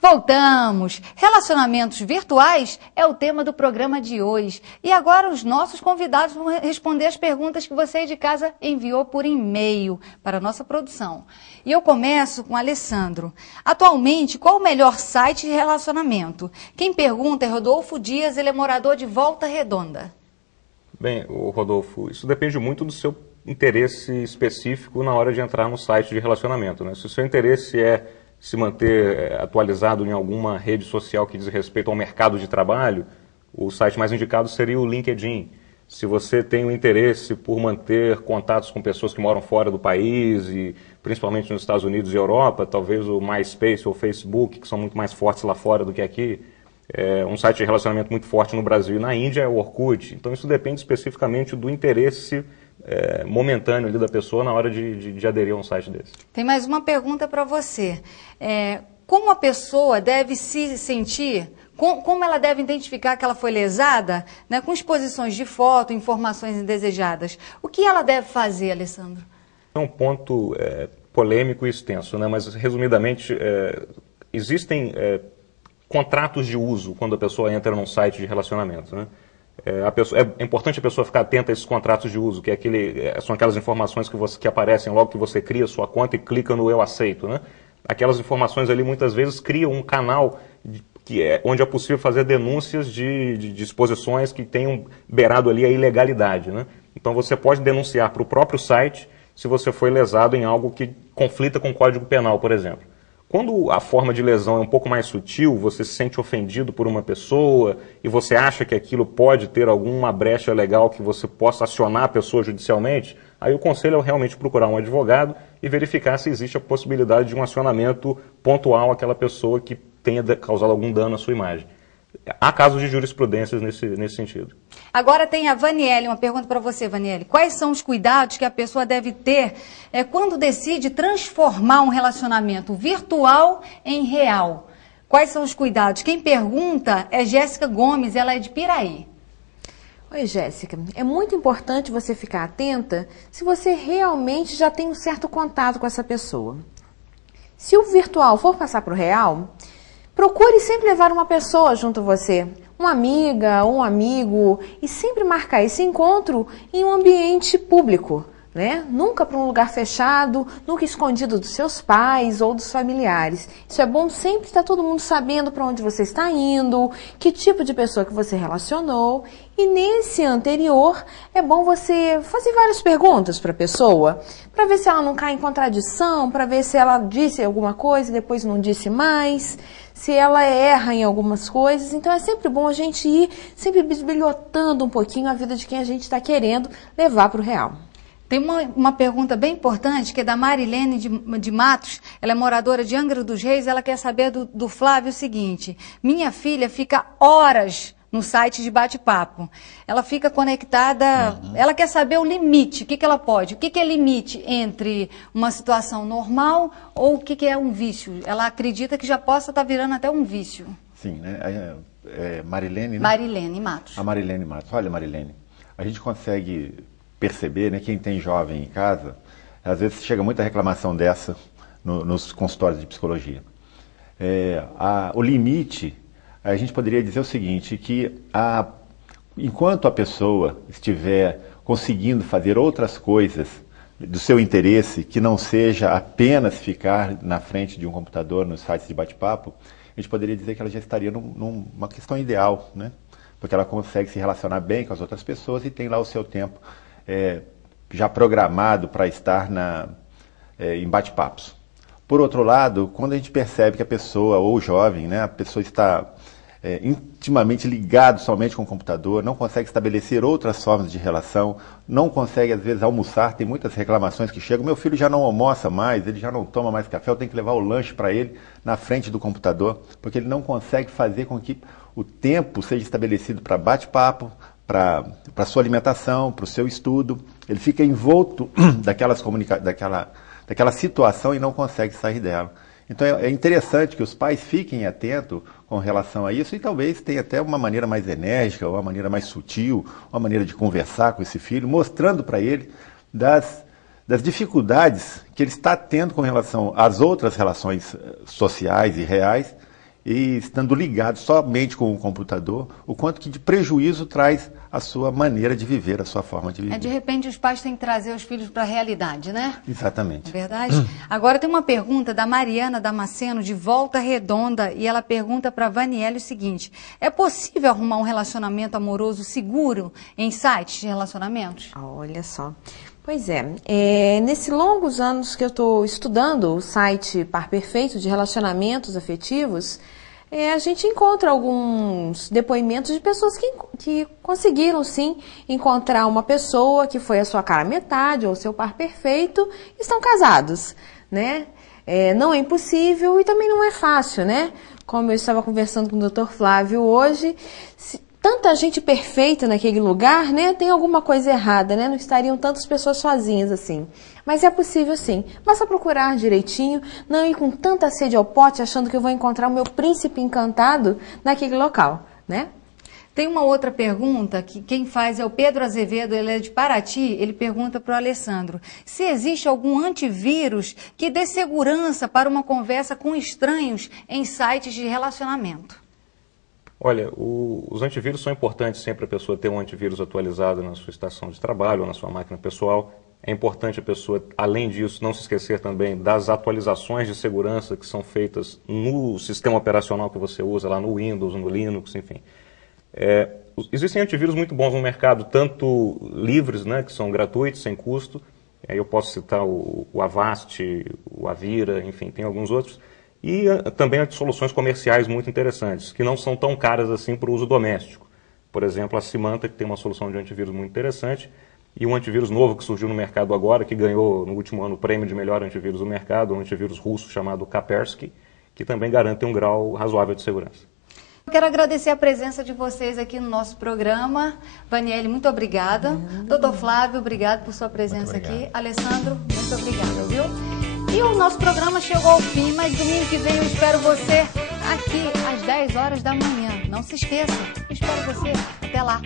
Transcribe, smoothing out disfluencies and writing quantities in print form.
Voltamos! Relacionamentos virtuais é o tema do programa de hoje. E agora os nossos convidados vão responder as perguntas que você aí de casa enviou por e-mail para a nossa produção. E eu começo com o Alessandro. Atualmente, qual o melhor site de relacionamento? Quem pergunta é Rodolfo Dias, ele é morador de Volta Redonda. Bem, Rodolfo, isso depende muito do seu interesse específico na hora de entrar no site de relacionamento, né? Se o seu interesse é se manter atualizado em alguma rede social que diz respeito ao mercado de trabalho, o site mais indicado seria o LinkedIn. Se você tem o interesse por manter contatos com pessoas que moram fora do país, e principalmente nos Estados Unidos e Europa, talvez o MySpace ou o Facebook, que são muito mais fortes lá fora do que aqui. Um site de relacionamento muito forte no Brasil e na Índia é o Orkut. Então isso depende especificamente do interesse momentâneo ali da pessoa na hora de aderir a um site desse. Tem mais uma pergunta para você. Como a pessoa deve se sentir, como ela deve identificar que ela foi lesada, né, com exposições de foto, informações indesejadas? O que ela deve fazer, Alessandro? É um ponto polêmico e extenso, né? Mas resumidamente existem contratos de uso quando a pessoa entra num site de relacionamento, né? É importante a pessoa ficar atenta a esses contratos de uso, que são aquelas informações que aparecem logo que você cria a sua conta e clica no eu aceito, né? Aquelas informações ali muitas vezes criam um canal onde é possível fazer denúncias de exposições que tenham beirado ali a ilegalidade, né? Então você pode denunciar para o próprio site se você foi lesado em algo que conflita com o Código Penal, por exemplo. Quando a forma de lesão é um pouco mais sutil, você se sente ofendido por uma pessoa e você acha que aquilo pode ter alguma brecha legal que você possa acionar a pessoa judicialmente, aí o conselho é realmente procurar um advogado e verificar se existe a possibilidade de um acionamento pontual àquela pessoa que tenha causado algum dano à sua imagem. Há casos de jurisprudências nesse sentido. Agora tem a Vaniele, uma pergunta para você, Vaniele. Quais são os cuidados que a pessoa deve ter quando decide transformar um relacionamento virtual em real? Quais são os cuidados? Quem pergunta é Jéssica Gomes, ela é de Piraí. Oi, Jéssica. É muito importante você ficar atenta se você realmente já tem um certo contato com essa pessoa. Se o virtual for passar para o real, procure sempre levar uma pessoa junto a você, uma amiga, um amigo, e sempre marcar esse encontro em um ambiente público, né? Nunca para um lugar fechado, nunca escondido dos seus pais ou dos familiares. Isso é bom sempre estar todo mundo sabendo para onde você está indo, que tipo de pessoa que você relacionou. E nesse anterior, é bom você fazer várias perguntas para a pessoa, para ver se ela não cai em contradição, para ver se ela disse alguma coisa e depois não disse mais, se ela erra em algumas coisas. Então é sempre bom a gente ir sempre bisbilhotando um pouquinho a vida de quem a gente está querendo levar para o real. Tem uma pergunta bem importante, que é da Marilene de Matos, ela é moradora de Angra dos Reis, ela quer saber do Flávio o seguinte: minha filha fica horas no site de bate-papo, ela fica conectada, ela quer saber o limite, o que ela pode, o que é limite entre uma situação normal ou o que é um vício? Ela acredita que já possa estar virando até um vício. Sim, né? Marilene, né? Marilene Matos. A Marilene Matos. Olha, Marilene, a gente consegue perceber, né, quem tem jovem em casa, às vezes chega muita reclamação dessa nos consultórios de psicologia. O limite, a gente poderia dizer o seguinte, que enquanto a pessoa estiver conseguindo fazer outras coisas do seu interesse, que não seja apenas ficar na frente de um computador nos sites de bate-papo, a gente poderia dizer que ela já estaria numa questão ideal, né? Porque ela consegue se relacionar bem com as outras pessoas e tem lá o seu tempo já programado para estar em bate-papos. Por outro lado, quando a gente percebe que a pessoa, ou o jovem, né, a pessoa está intimamente ligado somente com o computador, não consegue estabelecer outras formas de relação, não consegue, às vezes, almoçar, tem muitas reclamações que chegam, meu filho já não almoça mais, ele já não toma mais café, eu tenho que levar o lanche para ele na frente do computador, porque ele não consegue fazer com que o tempo seja estabelecido para bate-papo, para a sua alimentação, para o seu estudo. Ele fica envolto daquela situação e não consegue sair dela. Então é interessante que os pais fiquem atentos com relação a isso e talvez tenha até uma maneira mais enérgica, uma maneira mais sutil, uma maneira de conversar com esse filho, mostrando para ele das dificuldades que ele está tendo com relação às outras relações sociais e reais, e estando ligado somente com o computador, o quanto que de prejuízo traz a sua maneira de viver, a sua forma de viver. De repente, os pais têm que trazer os filhos para a realidade, né? Exatamente. É verdade? Agora tem uma pergunta da Mariana Damasceno, de Volta Redonda, e ela pergunta para a Vaniele o seguinte: é possível arrumar um relacionamento amoroso seguro em sites de relacionamentos? Olha só. Pois é, nesses longos anos que eu estou estudando o site Par Perfeito de relacionamentos afetivos, a gente encontra alguns depoimentos de pessoas que conseguiram, sim, encontrar uma pessoa que foi a sua cara metade ou seu par perfeito e estão casados, né? Não é impossível e também não é fácil, né? Como eu estava conversando com o Dr. Flávio hoje, tanta gente perfeita naquele lugar, né? Tem alguma coisa errada, né? Não estariam tantas pessoas sozinhas assim. Mas é possível sim. Basta procurar direitinho, não ir com tanta sede ao pote achando que eu vou encontrar o meu príncipe encantado naquele local, né? Tem uma outra pergunta que quem faz é o Pedro Azevedo, ele é de Paraty, ele pergunta para o Alessandro se existe algum antivírus que dê segurança para uma conversa com estranhos em sites de relacionamento. Olha, os antivírus são importantes sempre a pessoa ter um antivírus atualizado na sua estação de trabalho ou na sua máquina pessoal. É importante a pessoa, além disso, não se esquecer também das atualizações de segurança que são feitas no sistema operacional que você usa, lá no Windows, no Linux, enfim. Existem antivírus muito bons no mercado, tanto livres, né, que são gratuitos, sem custo. Eu posso citar o Avast, o Avira, enfim, tem alguns outros. E também soluções comerciais muito interessantes, que não são tão caras assim para o uso doméstico. Por exemplo, a Symantec tem uma solução de antivírus muito interessante, e um antivírus novo que surgiu no mercado agora, que ganhou no último ano o prêmio de melhor antivírus do mercado, um antivírus russo chamado Kaspersky, que também garante um grau razoável de segurança. Eu quero agradecer a presença de vocês aqui no nosso programa. Vaniele, muito obrigada. Doutor Flávio, obrigado por sua presença aqui. Alessandro, muito obrigada, viu? E o nosso programa chegou ao fim, mas domingo que vem eu espero você aqui às 10 horas da manhã. Não se esqueça, eu espero você. Até lá.